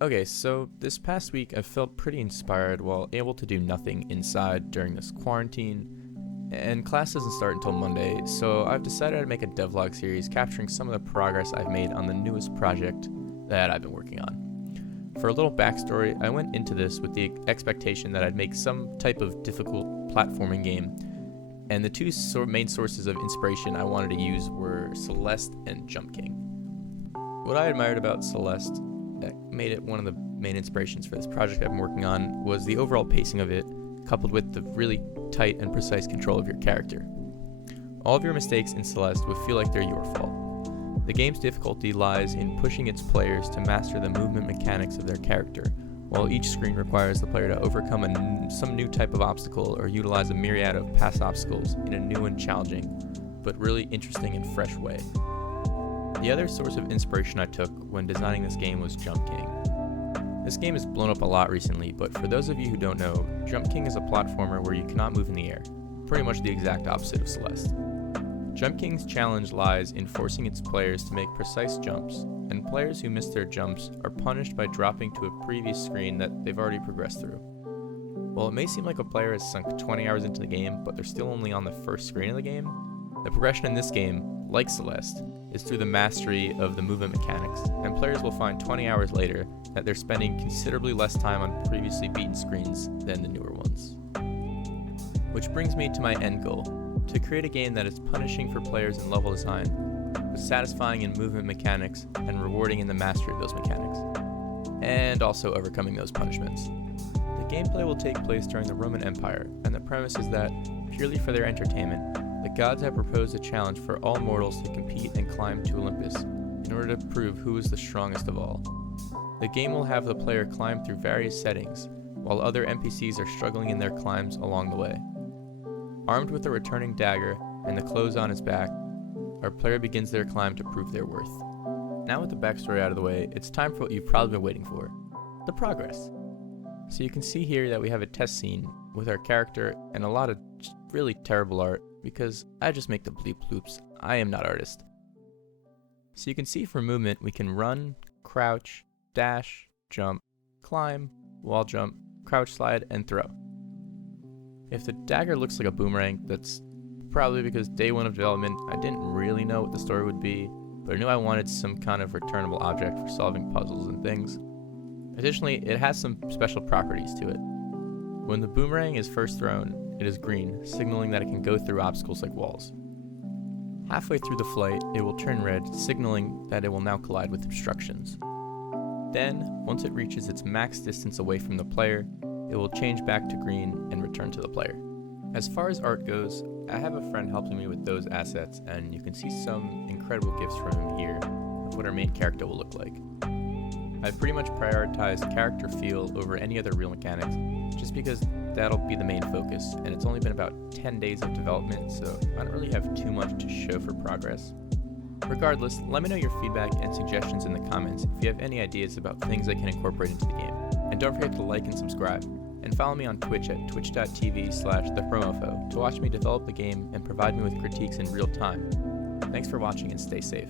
Okay, so this past week I felt pretty inspired while able to do nothing inside during this quarantine, and class doesn't start until Monday, so I've decided to make a devlog series capturing some of the progress I've made on the newest project that I've been working on. For a little backstory, I went into this with the expectation that I'd make some type of difficult platforming game, and the two main sources of inspiration I wanted to use were Celeste and Jump King. What I admired about Celeste that made it one of the main inspirations for this project I've been working on was the overall pacing of it, coupled with the really tight and precise control of your character. All of your mistakes in Celeste would feel like they're your fault. The game's difficulty lies in pushing its players to master the movement mechanics of their character, while each screen requires the player to overcome some new type of obstacle or utilize a myriad of past obstacles in a new and challenging, but really interesting and fresh way. The other source of inspiration I took when designing this game was Jump King. This game has blown up a lot recently, but for those of you who don't know, Jump King is a platformer where you cannot move in the air, pretty much the exact opposite of Celeste. Jump King's challenge lies in forcing its players to make precise jumps, and players who miss their jumps are punished by dropping to a previous screen that they've already progressed through. While it may seem like a player has sunk 20 hours into the game, but they're still only on the first screen of the game, the progression in this game, like Celeste, is through the mastery of the movement mechanics, and players will find 20 hours later that they're spending considerably less time on previously beaten screens than the newer ones. Which brings me to my end goal, to create a game that is punishing for players in level design, but satisfying in movement mechanics and rewarding in the mastery of those mechanics, and also overcoming those punishments. The gameplay will take place during the Roman Empire, and the premise is that, purely for their entertainment, the gods have proposed a challenge for all mortals to compete and climb to Olympus in order to prove who is the strongest of all. The game will have the player climb through various settings, while other NPCs are struggling in their climbs along the way. Armed with a returning dagger and the clothes on his back, our player begins their climb to prove their worth. Now with the backstory out of the way, it's time for what you've probably been waiting for, the progress. So you can see here that we have a test scene with our character and a lot of really terrible art, because I just make the bleep loops. I am not artist. So you can see for movement we can run, crouch, dash, jump, climb, wall jump, crouch slide, and throw. If the dagger looks like a boomerang, that's probably because day one of development I didn't really know what the story would be, but I knew I wanted some kind of returnable object for solving puzzles and things. Additionally, it has some special properties to it. When the boomerang is first thrown, it is green, signaling that it can go through obstacles like walls. Halfway through the flight, it will turn red, signaling that it will now collide with obstructions. Then, once it reaches its max distance away from the player, it will change back to green and return to the player. As far as art goes, I have a friend helping me with those assets, and you can see some incredible gifts from him here of what our main character will look like. I've pretty much prioritized character feel over any other real mechanics, just because that'll be the main focus, and it's only been about 10 days of development, so I don't really have too much to show for progress. Regardless, let me know your feedback and suggestions in the comments if you have any ideas about things I can incorporate into the game. And don't forget to like and subscribe, and follow me on Twitch at twitch.tv/thepromofo to watch me develop the game and provide me with critiques in real time. Thanks for watching and stay safe.